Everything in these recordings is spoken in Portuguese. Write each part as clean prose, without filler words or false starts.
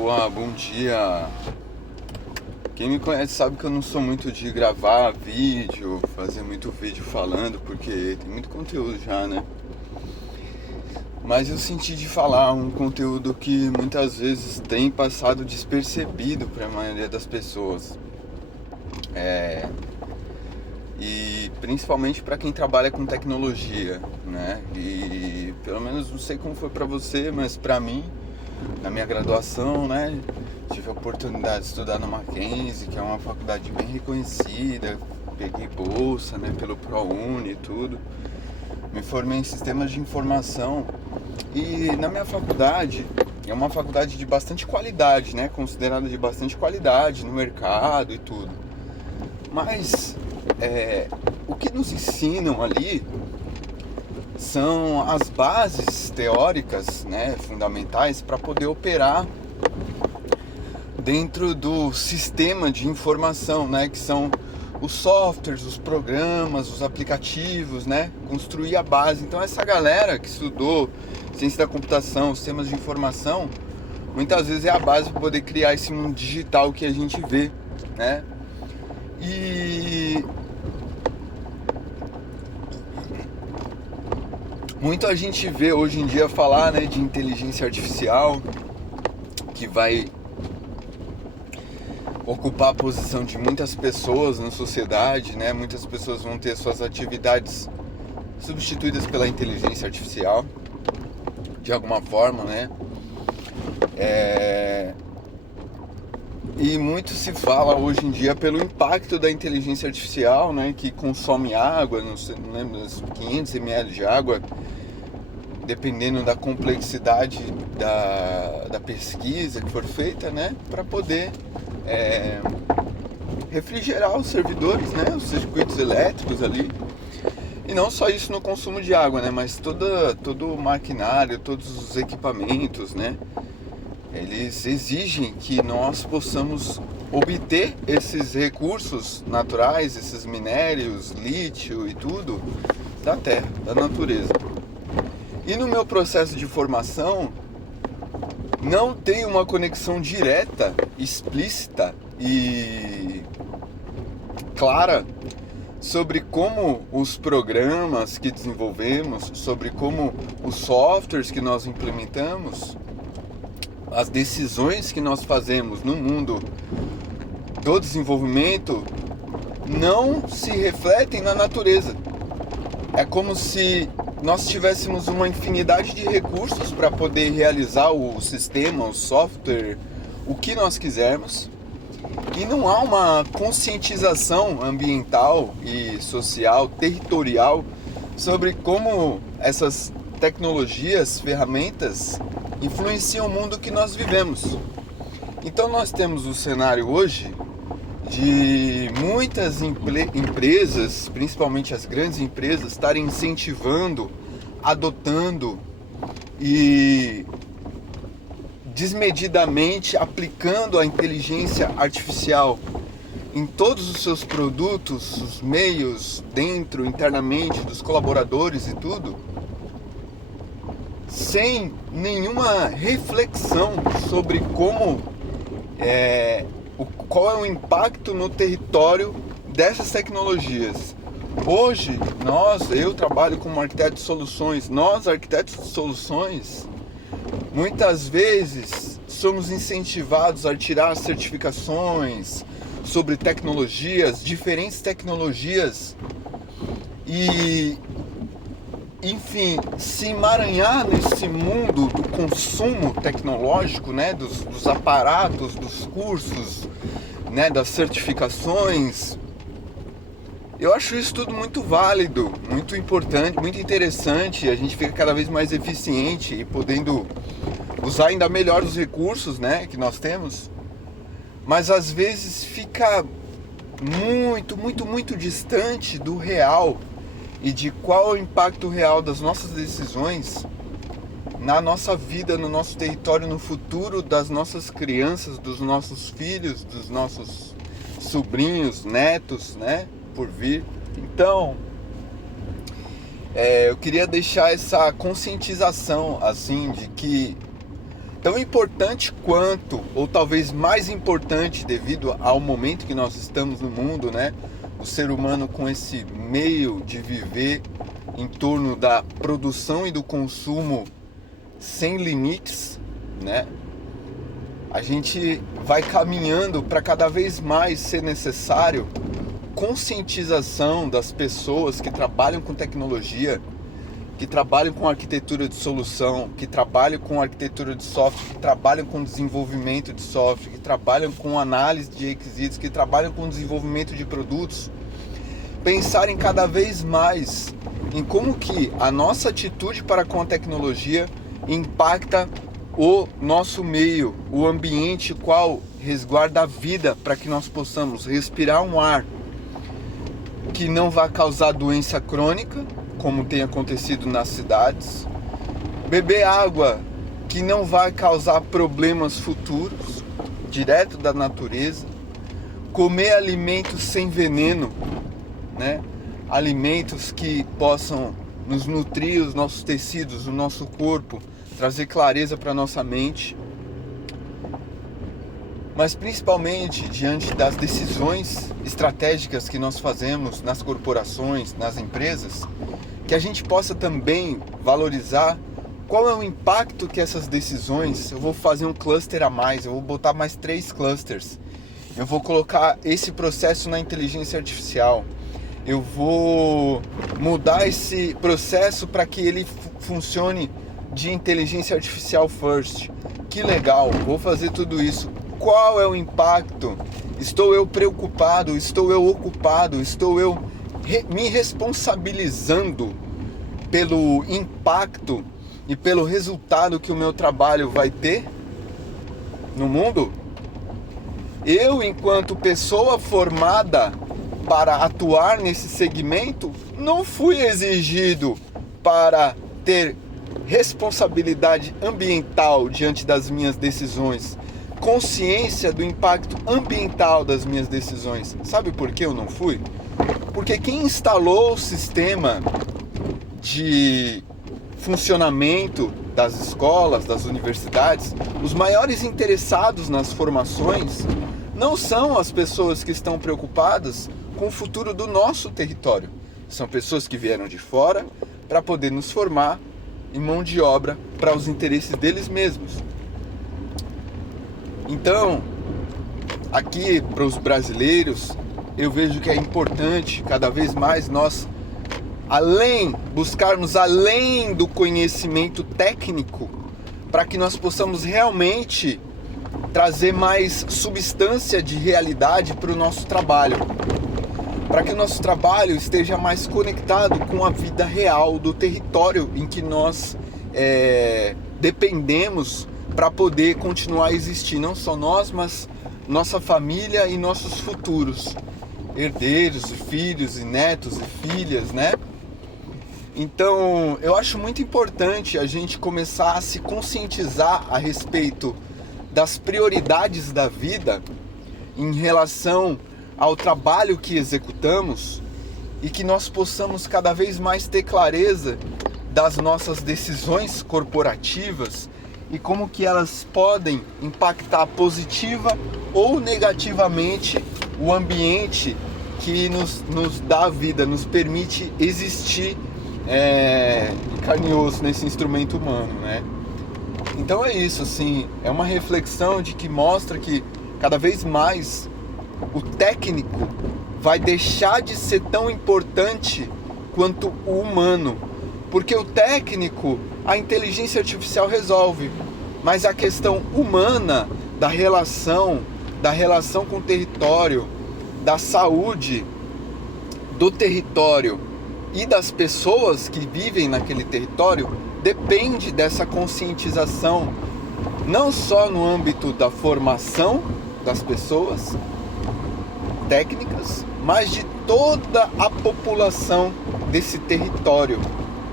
Boa, bom dia. Quem me conhece sabe que eu não sou muito de gravar vídeo, fazer muito vídeo falando, porque tem muito conteúdo já, né? Mas eu senti de falar um conteúdo que muitas vezes tem passado despercebido para a maioria das pessoas. E principalmente para quem trabalha com tecnologia, né? E pelo menos não sei como foi para você, mas para mim, na minha graduação, né, tive a oportunidade de estudar na Mackenzie, que é uma faculdade bem reconhecida. Peguei bolsa, né, pelo ProUni e tudo. Me formei em sistemas de informação e na minha faculdade é uma faculdade de bastante qualidade, né, considerada de bastante qualidade no mercado e tudo. Mas o que nos ensinam ali são as bases teóricas, né, fundamentais para poder operar dentro do sistema de informação, né, que são os softwares, os programas, os aplicativos, né, construir a base. Então essa galera que estudou ciência da computação, sistemas de informação, muitas vezes é a base para poder criar esse mundo digital que a gente vê, né? E muito a gente vê hoje em dia falar, né, de inteligência artificial, que vai ocupar a posição de muitas pessoas na sociedade, né? Muitas pessoas vão ter suas atividades substituídas pela inteligência artificial, de alguma forma, né? E muito se fala hoje em dia pelo impacto da inteligência artificial, né? Que consome água, não lembro, 500 ml de água, dependendo da complexidade da pesquisa que for feita, né? Para poder refrigerar os servidores, né, os circuitos elétricos ali. E não só isso no consumo de água, né, mas todo o maquinário, todos os equipamentos, né, eles exigem que nós possamos obter esses recursos naturais, esses minérios, lítio e tudo, da terra, da natureza. E no meu processo de formação, não tem uma conexão direta, explícita e clara sobre como os programas que desenvolvemos, sobre como os softwares que nós implementamos, as decisões que nós fazemos no mundo do desenvolvimento não se refletem na natureza. É como se nós tivéssemos uma infinidade de recursos para poder realizar o sistema, o software, o que nós quisermos, e não há uma conscientização ambiental e social, territorial, sobre como essas tecnologias, ferramentas, influenciam o mundo que nós vivemos. Então nós temos o cenário hoje de muitas empresas, principalmente as grandes empresas, estarem incentivando, adotando e desmedidamente aplicando a inteligência artificial em todos os seus produtos, os meios, dentro, internamente, dos colaboradores e tudo, sem nenhuma reflexão sobre qual é o impacto no território dessas tecnologias. Hoje, eu trabalho como arquiteto de soluções. Nós, arquitetos de soluções, muitas vezes somos incentivados a tirar certificações sobre tecnologias, diferentes tecnologias, e, enfim, se emaranhar nesse mundo do consumo tecnológico, né, dos aparatos, dos cursos, né, das certificações. Eu acho isso tudo muito válido, muito importante, muito interessante. A gente fica cada vez mais eficiente e podendo usar ainda melhor os recursos, né, que nós temos. Mas às vezes fica muito distante do real e de qual é o impacto real das nossas decisões na nossa vida, no nosso território, no futuro das nossas crianças, dos nossos filhos, dos nossos sobrinhos, netos, né, por vir. Então, eu queria deixar essa conscientização, assim, de que Tão importante quanto, ou talvez mais importante devido ao momento que nós estamos no mundo, né? O ser humano com esse meio de viver em torno da produção e do consumo sem limites, né? A gente vai caminhando para cada vez mais ser necessário conscientização das pessoas que trabalham com tecnologia, que trabalham com arquitetura de solução, que trabalham com arquitetura de software, que trabalham com desenvolvimento de software, que trabalham com análise de requisitos, que trabalham com desenvolvimento de produtos, pensarem cada vez mais em como que a nossa atitude para com a tecnologia impacta o nosso meio, o ambiente qual resguarda a vida para que nós possamos respirar um ar que não vai causar doença crônica, como tem acontecido nas cidades, beber água que não vai causar problemas futuros, direto da natureza, comer alimentos sem veneno, né? Alimentos que possam nos nutrir os nossos tecidos, o nosso corpo, trazer clareza para a nossa mente, mas principalmente diante das decisões estratégicas que nós fazemos nas corporações, nas empresas, que a gente possa também valorizar qual é o impacto que essas decisões. Eu vou fazer um cluster a mais, eu vou botar mais 3 clusters, eu vou colocar esse processo na inteligência artificial, eu vou mudar esse processo para que ele funcione de inteligência artificial first. Que legal, vou fazer tudo isso. Qual é o impacto? Estou eu preocupado? Estou eu ocupado? Estou eu me responsabilizando pelo impacto e pelo resultado que o meu trabalho vai ter no mundo? Eu, enquanto pessoa formada para atuar nesse segmento, não fui exigido para ter responsabilidade ambiental diante das minhas decisões, consciência do impacto ambiental das minhas decisões. Sabe por que eu não fui? Porque quem instalou o sistema de funcionamento das escolas, das universidades, os maiores interessados nas formações não são as pessoas que estão preocupadas com o futuro do nosso território. São pessoas que vieram de fora para poder nos formar em mão de obra para os interesses deles mesmos. Então, aqui para os brasileiros, eu vejo que é importante cada vez mais nós buscarmos além do conhecimento técnico, para que nós possamos realmente trazer mais substância de realidade para o nosso trabalho, para que o nosso trabalho esteja mais conectado com a vida real do território em que nós dependemos para poder continuar a existir, não só nós, mas nossa família e nossos futuros herdeiros, filhos e netos e filhas, né? Então, eu acho muito importante a gente começar a se conscientizar a respeito das prioridades da vida em relação ao trabalho que executamos e que nós possamos cada vez mais ter clareza das nossas decisões corporativas e como que elas podem impactar positiva ou negativamente o ambiente que nos dá a vida, nos permite existir carne e osso nesse instrumento humano, né? Então é isso, assim, é uma reflexão de que mostra que cada vez mais o técnico vai deixar de ser tão importante quanto o humano, porque o técnico, a inteligência artificial resolve, mas a questão humana da relação com o território, da saúde do território e das pessoas que vivem naquele território depende dessa conscientização, não só no âmbito da formação das pessoas técnicas, mas de toda a população desse território,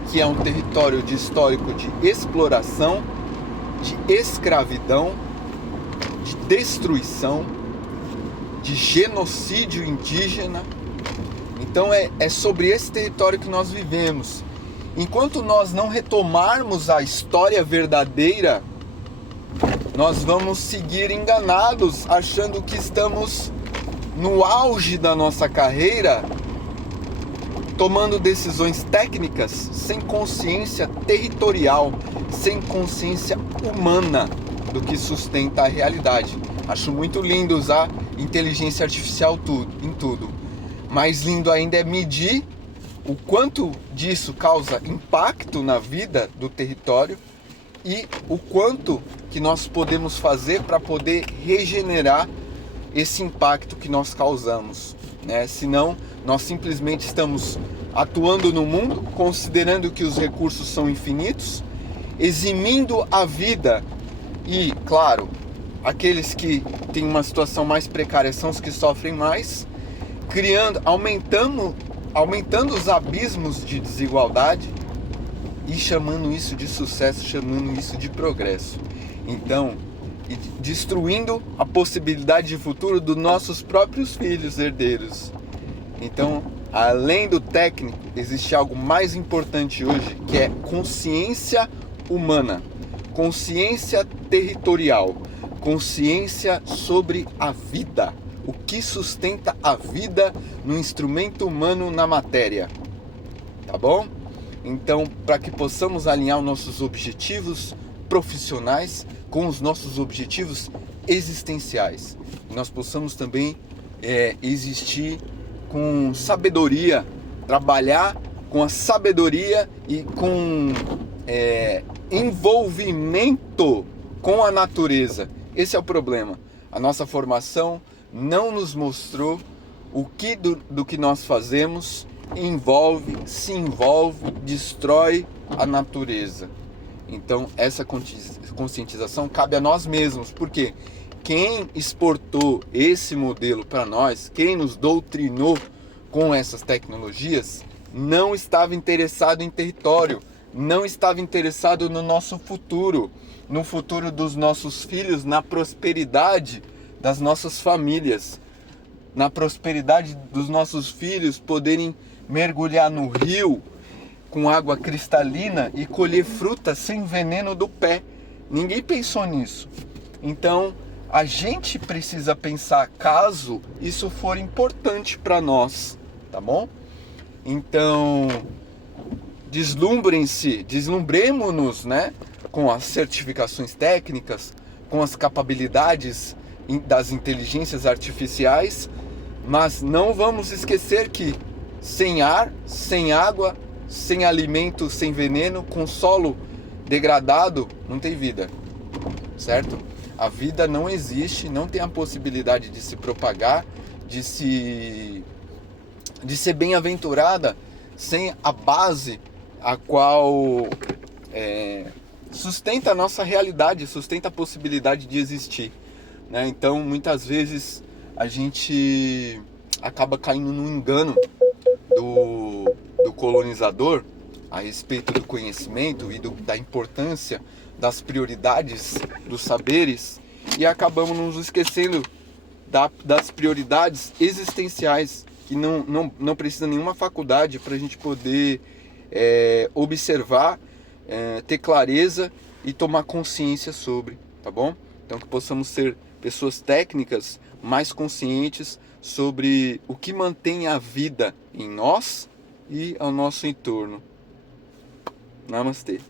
que é um território de histórico de exploração, de escravidão, de destruição, de genocídio indígena. Então é sobre esse território que nós vivemos. Enquanto nós não retomarmos a história verdadeira nós vamos seguir enganados, achando que estamos no auge da nossa carreira, tomando decisões técnicas sem consciência territorial, sem consciência humana do que sustenta a realidade. Acho muito lindo usar inteligência artificial em tudo, mais lindo ainda é medir o quanto disso causa impacto na vida do território e o quanto que nós podemos fazer para poder regenerar esse impacto que nós causamos, né? Senão nós simplesmente estamos atuando no mundo, considerando que os recursos são infinitos, eximindo a vida e, claro, aqueles que têm uma situação mais precária são os que sofrem mais, aumentando os abismos de desigualdade e chamando isso de sucesso, chamando isso de progresso. Então, destruindo a possibilidade de futuro dos nossos próprios filhos herdeiros. Então, além do técnico, existe algo mais importante hoje, que é consciência humana, consciência territorial, consciência sobre a vida, o que sustenta a vida no instrumento humano na matéria, tá bom? Então, para que possamos alinhar os nossos objetivos profissionais com os nossos objetivos existenciais, nós possamos também existir com sabedoria, trabalhar com a sabedoria e com envolvimento com a natureza. Esse é o problema. A nossa formação não nos mostrou o que do que nós fazemos se envolve, destrói a natureza. Então essa conscientização cabe a nós mesmos, porque quem exportou esse modelo para nós, quem nos doutrinou com essas tecnologias, não estava interessado em território, não estava interessado no nosso futuro, no futuro dos nossos filhos, na prosperidade das nossas famílias, na prosperidade dos nossos filhos poderem mergulhar no rio com água cristalina e colher fruta sem veneno do pé. Ninguém pensou nisso. Então, a gente precisa pensar caso isso for importante para nós, tá bom? Então, deslumbremos-nos, né, com as certificações técnicas, com as capacidades das inteligências artificiais, mas não vamos esquecer que sem ar, sem água, sem alimento, sem veneno, com solo degradado, não tem vida, certo? A vida não existe, não tem a possibilidade de se propagar, de ser bem-aventurada sem a base a qual sustenta a nossa realidade, sustenta a possibilidade de existir, né? Então, muitas vezes a gente acaba caindo no engano do colonizador a respeito do conhecimento e da importância das prioridades dos saberes, e acabamos nos esquecendo das prioridades existenciais, que não precisa nenhuma faculdade para a gente poder observar, ter clareza e tomar consciência sobre, tá bom? Então, que possamos ser pessoas técnicas mais conscientes sobre o que mantém a vida em nós e ao nosso entorno. Namastê.